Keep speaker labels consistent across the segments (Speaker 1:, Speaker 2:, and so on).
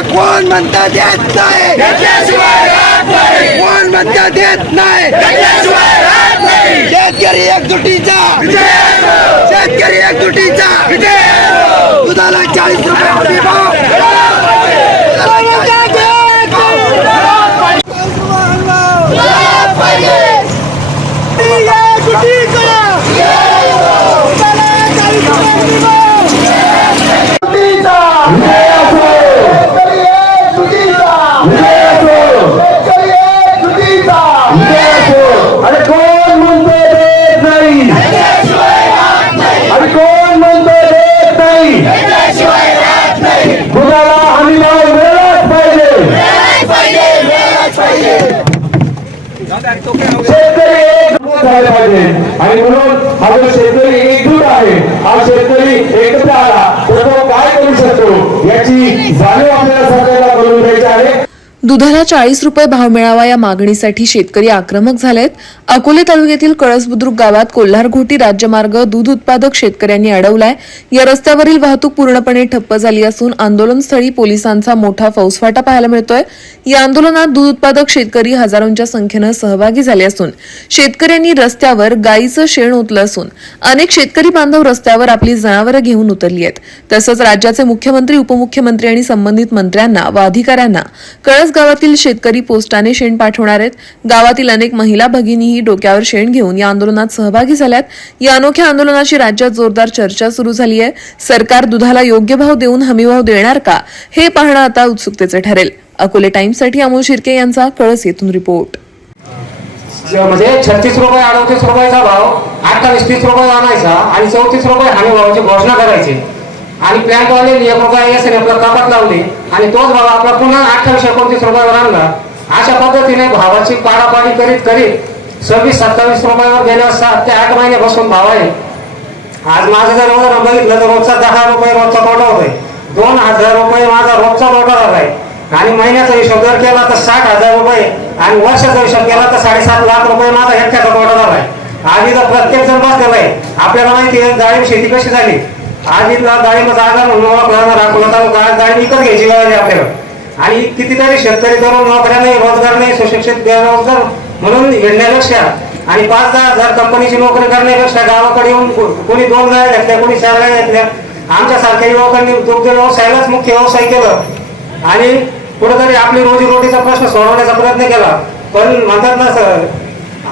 Speaker 1: कोण म्हणता देत नाही? कोण म्हणता देत नाही? शेतकरी एकजुटीचा. शेतकरी एकजुटीचा.
Speaker 2: अरे कोण म्हणतो देत नाही? अरे कोण म्हणतो देत नाही? दुधाला हमी भाव मिळालाच पाहिजे. शेतकरी एकजूट झाले पाहिजे. आणि म्हणून हा जो शेतकरी एकजूट आहे हा शेतकरी एकत्र आला तर तो काय करू शकतो? याची जाणीव आपल्याला सगळ्याला करून द्यायची आहे.
Speaker 3: दुधाला चाळीस रुपये भाव मिळावा या मागणीसाठी शेतकरी आक्रमक झालेत. अकोले तालुक्यातील कळस बुद्रुक गावात कोल्हारघोटी राज्यमार्ग दूध उत्पादक शेतकऱ्यांनी अडवलाय. या रस्त्यावरील वाहतूक पूर्णपणे ठप्प झाली असून आंदोलनस्थळी पोलिसांचा मोठा फौजफाटा पाहायला मिळतोय. या आंदोलनात दूध उत्पादक शेतकरी हजारोंच्या संख्येनं सहभागी झाले असून शेतकऱ्यांनी रस्त्यावर गायीचं शेण ओतलं असून अनेक शेतकरी बांधव रस्त्यावर आपली जनावरं घेऊन उतरली आहेत. तसंच राज्याचे मुख्यमंत्री उपमुख्यमंत्री आणि संबंधित मंत्र्यांना व अधिकाऱ्यांना कळस याच गावातील शेतकरी पोस्टाने शेण पाठवणार आहेत. गावातील अनेक महिला भगिनीही डोक्यावर शेण घेऊन या आंदोलनात सहभागी झाल्यात. या अनोख्या आंदोलनाची राज्यात जोरदार चर्चा सुरू झाली आहे. सरकार दुधाला योग्य भाव देऊन हमीभाव देणार का? हे पाहणं आता उत्सुकतेचं ठरेल. अकोले टाइम्ससाठी अमोल शिर्के यांचा कळस येथून रिपोर्ट.
Speaker 4: म्हणजे छत्तीस रुपये अडतीस रुपयाचा भाव अठ्ठावीस तीस रुपये आणायचा आणि चौतीस रुपये हमी भावाची घोषणा करायची. आणि प्लॅन्टवाले एक रुपया एस आपला कपात लावली. आणि तोच भाव आपला पुन्हा अठ्ठावीसशे एकोणतीस रुपयावर आणला. अशा पद्धतीने भावाची पाडापाडी करीत करीत सव्वीस सत्तावीस रुपयावर गेल्या सात ते आठ महिने बसून भाव आहे. आज माझं जर वजन बघितलं तर रोजचा दहा रुपये रोजचा तोटा होतोय. दोन हजार रुपये माझा रोजचा तोटा झाला आहे. आणि महिन्याचा हिशोब जर केला तर साठ हजार रुपये. आणि वर्षाचा हिशोब केला तर साडेसात लाख रुपये माझा एकट्याचा तोटा झाला आहे. आज तर प्रत्येक जण बसलेला आहे. आपल्याला माहिती आहे डाळिंब शेती कशी झाली? आज इथला डाळिंब जागा म्हणून ओळखला जाणार आज विकत घ्यायची वेळ आपल्याला. आणि कितीतरी शेतकरी तरुण नोकऱ्या नाही रोजगार नाही सुशिक्षित बेरोजगार म्हणून हिंडण्यापेक्षा आणि पाच दहा हजार कंपनीची नोकरी करण्यापेक्षा गावाकडे येऊन कोणी दोन गाड्या घेतल्या कोणी चार गाड्या घेतल्या आमच्यासारख्या युवकांनी दुग्ध व्यवसायालाच मुख्य व्यवसाय केलं. आणि कुठेतरी आपली रोजीरोटीचा प्रश्न सोडवण्याचा प्रयत्न केला. पण म्हणतात ना सर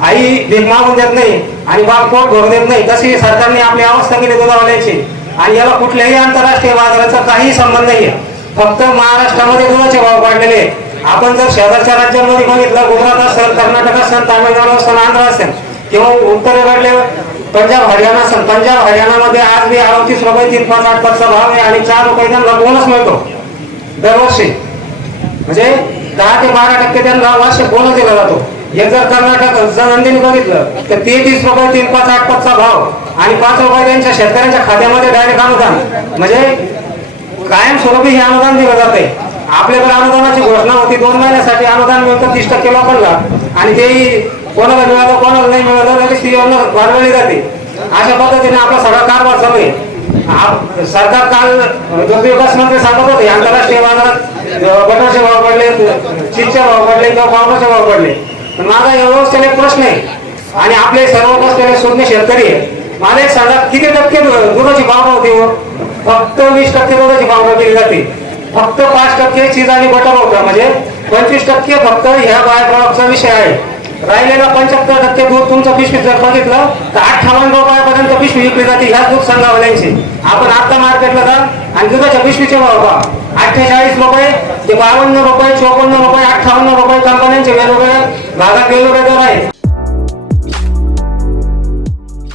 Speaker 4: आई भीक मागून देत नाही आणि बाप पोट भरून देत नाही. तशी सरकारने आपली अवस्था केली दुधावाल्याची. आणि याला कुठल्याही आंतरराष्ट्रीय बाजाराचा काही संबंध नाही फक्त महाराष्ट्रामध्ये गुळाचे भाव वाढलेले आपण जर शेजारच्या राज्यांमध्ये बघितलं गुजरात असेल कर्नाटक असेल तामिळनाडू असेल आंध्र असेल किंवा उत्तरेकडले पंजाब हरियाणा असेल पंजाब हरियाणामध्ये आज बी अडतीस रुपये तीन पाच आठ पाचचा भाव आहे आणि चार रुपये त्यांना बोनस मिळतो. दरवर्षी. म्हणजे दहा ते बारा टक्के त्यांना वर्ष बोनस दिला जातो. हे जर कर्नाटक जर नंदीने बघितलं तर तेहतीस रुपये तीन पाच आठ पाचचा भाव. आणि पाच रुपये त्यांच्या शेतकऱ्यांच्या खात्यामध्ये डायरेक्ट अनुदान. म्हणजे कायमस्वरूपी हे अनुदान दिलं जाते आपल्याकडे अनुदानाची घोषणा होती दोन महिन्यासाठी अनुदान मिळतं तीस टक्के लोकांना. आणि तेही कोणाला मिळालं कोणाला नाही मिळालं लगेच ती योजना वाढवली जाते. अशा पद्धतीने आपला सगळा कारभार चालू आहे. आप- सरकार काल दुग्धविकास मंत्री सांगत होते आंतरराष्ट्रीय बाजारात बटाचे भाव पडले चीजचे भाव पडले किंवा पावडरचे भाव पडले. पण माझा एवढंच व्यवस्थेला एक प्रश्न आहे. आणि आपले सर्व बसलेले शोधणे शेतकरी आहे मला एक सांगा किती टक्के दुधाची भावना होती फक्त वीस टक्के दुधाची भाव केली जाते. फक्त पाच टक्के चीज आणि बटर होता. म्हणजे पंचवीस टक्के फक्त ह्या बायोप्रॉडक्टचा विषय आहे. राहिलेला पंच्याहत्तर टक्के दूध तुमचं पिशवी जर बघितलं तर अठ्ठावन्न रुपयापर्यंत पिशवी विकली जाते ह्या दूध संघावाल्यांची. आपण आता मार्केटला जा आणि दुधाच्या पिशवीचे भाव पहा. अठ्ठेचाळीस रुपये ते बावन्न रुपये चोपन्न रुपये अठ्ठावन्न रुपये कंपन्यांचे वेगवेगळ्या भागात वेगवेगळे दर आहेत.